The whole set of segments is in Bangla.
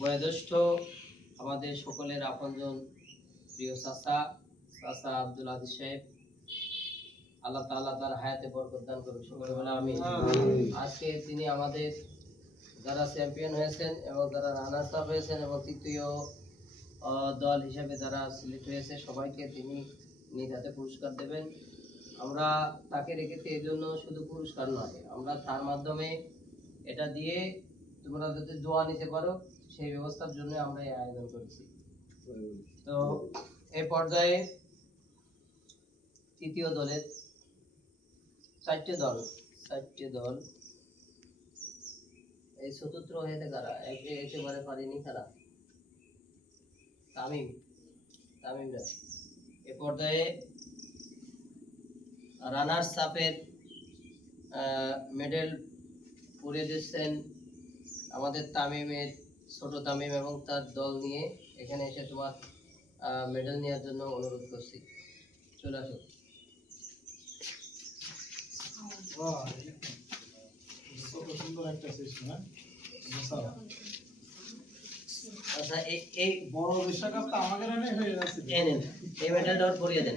বয়োজ্যেষ্ঠ আমাদের সকলের আপনজন প্রিয় চাচা আব্দুল আজিজ সাহেব, আল্লাহ তাআলা তার হায়াতে বরকত দান করুন, সকলে বলে আমিন। আজকে তিনি আমাদের যারা চ্যাম্পিয়ন হয়েছেন এবং যারা রানার্স আপ হয়েছেন এবং তৃতীয় দল হিসেবে যারা সিলেক্ট হয়েছে সবাইকে তিনি নিজ হাতে পুরস্কার দেবেন। আমরা তাকে রেখেছি এই জন্য শুধু পুরস্কার নয়, আমরা তার মাধ্যমে এটা দিয়ে তোমরা যদি দোয়া নিতে পারো সেই ব্যবস্থার জন্য আমরা এই আয়োজন করেছি। তো এই পর্যায়ে তৃতীয় দলের চারটে দল এই চতুর্থ হয়েছে কারা, একেবারে পারেনি তারা তামিমরা। এ পর্যায়ে রানার্স আপের মেডেল পুড়ে দিচ্ছেন আমাদের তামিমের ছোট তামিম এবং তার দল নিয়ে এখানে এসে তোমার মেডেল নেওয়ার জন্য অনুরোধ করছি, চলে আসো। আচ্ছা, এই বড় বিশ্বকাপটা আমাদের হয়ে যাচ্ছে, এই মেডেলটা পরিয়ে দেন।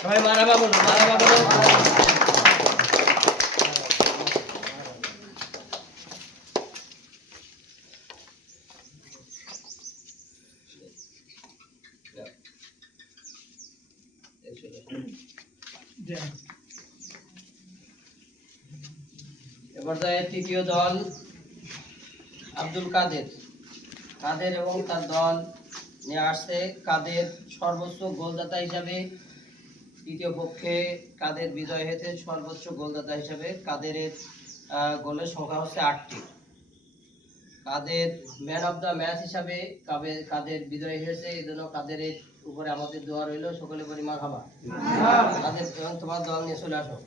সবাই মারাবা বলো, মারাবা বলো। এবার তৃতীয় দল আব্দুল কাদের এবং তার দল নিয়ে আসছে। কাদের সর্বোচ্চ গোলদাতা হিসাবে তৃতীয় পক্ষে কাদের বিজয় হয়েছে সর্বোচ্চ গোলদাতা হিসাবে। কাদের গোলের সংখ্যা হচ্ছে 8টি। কাদের ম্যান অফ দ্য ম্যাচ হিসাবে কাদের বিজয় হয়েছে, এই জন্য কাদের উপরে আমাদের দোয়া রইল, সকলে পরিমাণ হবা কাদের এবং তোমার দল নিয়ে চলে আসো।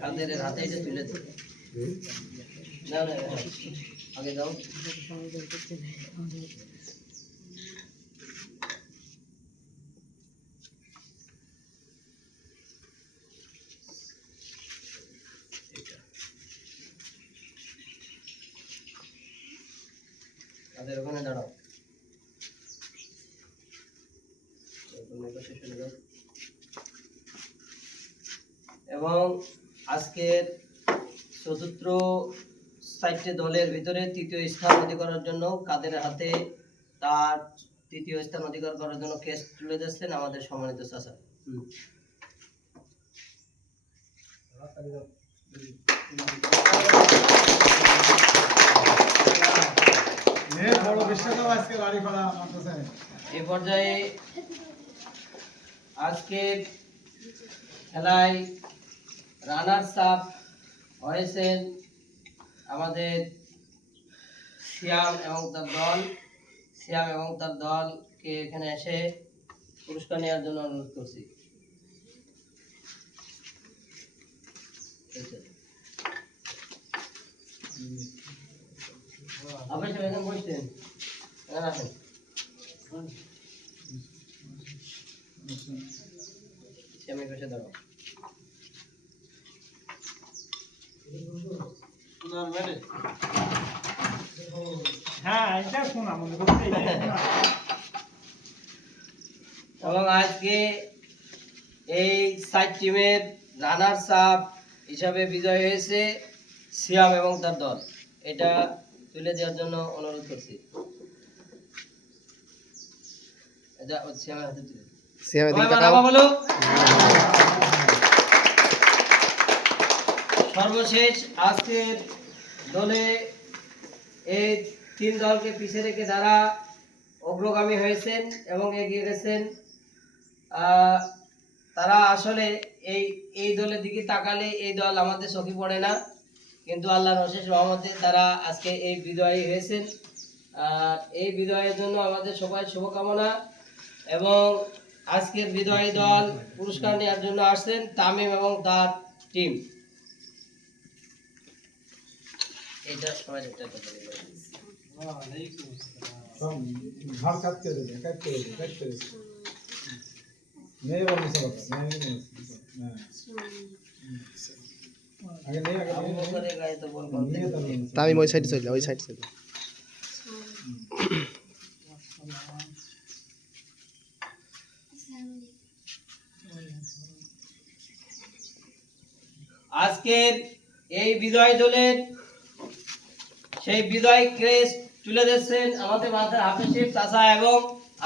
কাদের হাতে এটা তুলে দিও, না আগে দাও। কাদের ওখানে দাঁড়াও, এবং আজকের চতুর্থ 4টে দলের ভিতরে তৃতীয় স্থান অধিকারের জন্য কাদের হাতে তার তৃতীয় স্থান অধিকার করার জন্য কেস তুলে যাচ্ছেন আমাদের সম্মানিত চাচা। এই পর্যায়ে আজকের খেলায় রানার্স আপ হয়েছেন আমাদের সিয়াম এবং তার দলকে এখানে এসে পুরস্কার নেওয়ার জন্য অনুরোধ করছি। আপনি সবাই এখানে বসতেন, আসেন। সিয়ামের পাশে দাঁড়াও। এবং আজকে এই 4 টিমের রানার্স আপ হিসাবে বিজয় হয়েছে সিয়াম এবং তার দল, এটা তুলে দেওয়ার জন্য অনুরোধ করছি। সর্বশেষ আজকের দলে এই 3 দলকে পিছিয়ে রেখে যারা অগ্রগামী হয়েছেন এবং এগিয়ে গেছেন, তারা আসলে এই দলের দিকে তাকালে এই দল আমাদের চোখে পড়ে না, কিন্তু আল্লাহর অশেষ রহমতে তারা আজকে এই বিজয়ী হয়েছেন। এই বিজয়ের জন্য আমাদের সবাই শুভকামনা। এবং আজকের বিজয়ী দল পুরস্কার নেওয়ার জন্য আসছেন তামিম এবং তার টিম। এটা সবাই একটা কথা বলে ওয়ালাইকুম আসসালাম। नहीं बार मुझसे बता नहीं आगे नहीं आगे हम नहीं करेगा ये तो बोल बोलते नहीं तो हैं। তা আমি ওই সাইডে চলে ওই সাইড চলে আজকের এই বিজয় দলের সেই বিজয় ক্রেস্ট তুলে দিচ্ছেন আমাদের মাথার হাফিজ চাচা এবং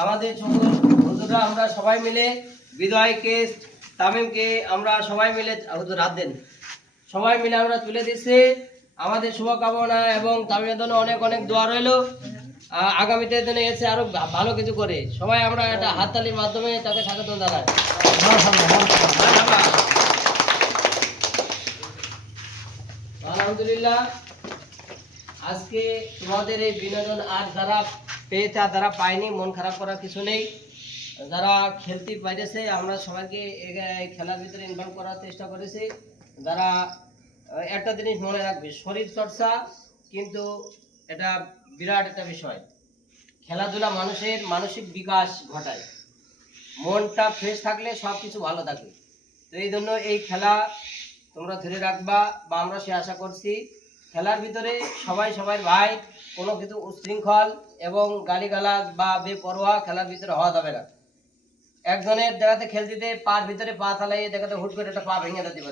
আমাদের সকল হুজুররা। আমরা সবাই মিলে বিজয় ক্রেস্ট তামিমকে আমরা সবাই মিলে হুজুর হাত দেন, সবাই মিলে আমরা তুলে দিচ্ছি। আমাদের শুভকামনা এবং তামিমের জন্য অনেক অনেক দোয়া রইলো। আগামীতে যেন এসে আরো ভালো কিছু করে সবাই আমরা একটা হাততালির মাধ্যমে তাকে স্বাগত জানাই। আলহামদুলিল্লাহ, আজকে তোমাদের এই বিনোদন আর যারা পেয়েছে আর যারা পায়নি মন খারাপ করার কিছু নেই। যারা খেলতে পাইতেছে আমরা সবাইকে এই খেলার ভিতরে ইনভলভ করার চেষ্টা করেছি। যারা একটা জিনিস মনে রাখবে, শরীর চর্চা কিন্তু এটা বিরাট একটা বিষয়। খেলাধুলা মানুষের মানসিক বিকাশ ঘটায়, মনটা ফ্রেশ থাকলে সব কিছু ভালো থাকে। তো এই জন্য এই খেলা তোমরা ধরে রাখবা বা আমরা সে আশা করছি। খেলার ভিতরে সবাই সবার ভাই, কোনো কিছু উচ্ছৃঙ্খল এবং গালিগালাজ বা বেপরোয়া খেলার ভিতরে হওয়া যাবে না। একজনের দেখাতে খেলতে পার ভিতরে পা চালাইয়ে দেখাতে হুট করে একটা পা ভেঙে যেতে পারে।